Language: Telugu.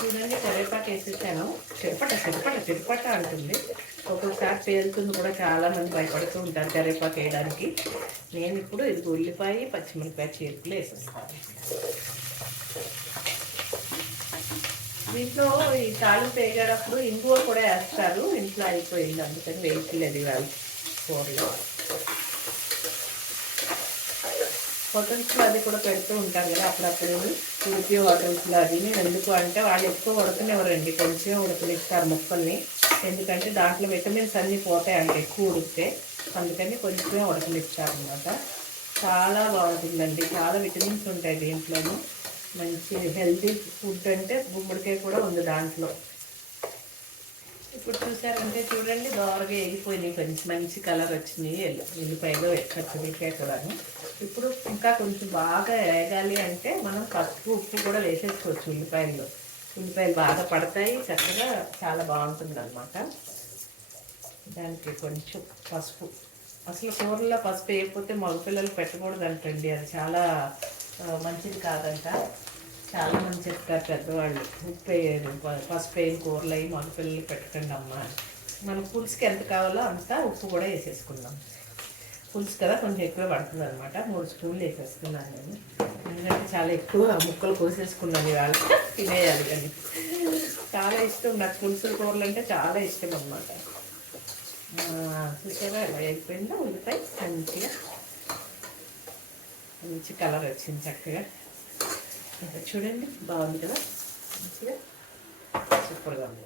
చూడండి కరివేపాకు వేసేసాను. చిరపట చిరపట చిరపట అంటుంది. ఒక్కొక్కసారి పేలుతుంది కూడా చాలా మంది భయపడుతూ ఉంటారు కరివేపాకు వేయడానికి. నేను ఇప్పుడు ఇది ఉల్లిపాయ పచ్చిమిరపకాయ చీరకులు వేసేస్తాను. దీంట్లో ఈ తాలింపు వేగేటప్పుడు ఇంగువ కూడా వేస్తారు. ఇంట్లో అయిపోయింది అందుకని వేయట్లేదు ఇవాళ కూరలో. హోటల్స్లో అది కూడా పెడుతూ ఉంటారు కదా అప్పుడప్పుడు ఉడిపి హోటల్స్లో అది ఎందుకు అంటే వాళ్ళు ఎక్కువ ఉడకనివ్వరండి. కొంచెం ఉడకనిస్తారు ముక్కల్ని. ఎందుకంటే దాంట్లో విటమిన్స్ అన్నీ పోతాయండి. ఎక్కువ ఉడికితే అందుకని కొంచెం ఉడకనిస్తారు అనమాట చాలా బాగుంటుందండి. చాలా విటమిన్స్ ఉంటాయి దీంట్లోనూ. మంచి హెల్తీ ఫుడ్ అంటే గుమ్మడికాయ కూడా ఉంది దాంట్లో. ఇప్పుడు చూసారంటే చూడండి దోరగా వేగిపోయినాయి కొంచెం మంచి కలర్ వచ్చినాయి. ఎల్లు- ఉల్లిపాయలు కదా కూడాను ఇప్పుడు ఇంకా కొంచెం బాగా వేగాలి అంటే మనం పసుపు ఉప్పు కూడా వేసేసుకోవచ్చు ఉల్లిపాయల్లో. ఉల్లిపాయలు బాగా పడతాయి. చక్కగా చాలా బాగుంటుంది అనమాట దానికి కొంచెం పసుపు. అసలు కూరలో పసుపు వేయకపోతే మగపిల్లలు పెట్టకూడదు అంటండి అది చాలా మంచిది కాదంట. చాలా మంది చెప్తారు పెద్దవాళ్ళు. ఉప్పు వేయరు పసుపు వేయని కూరలు అవి మగపిల్లలు పెట్టకండి అమ్మ మనం పులుసుకి ఎంత కావాలో అంత ఉప్పు కూడా వేసేసుకుందాం పులుసు కదా కొంచెం ఎక్కువ పడుతుంది అనమాట మూడు స్పూన్లు వేసేసుకున్నాను నేను. ఎందుకంటే చాలా ఎక్కువ ముక్కలు కోసేసుకున్నాను ఇవాళ. తినేయాలి కానీ. చాలా ఇష్టం నాకు పులుసుల కూరలు అంటే చాలా ఇష్టం అనమాట చూసారా? ఎలా అయిపోయిందో? ఉల్లిపాయ మంచిగా మంచి కలర్ వచ్చింది చక్కగా. చూడండి. బాగుంది కదా? మంచిగా? సూపర్గా ఉంది.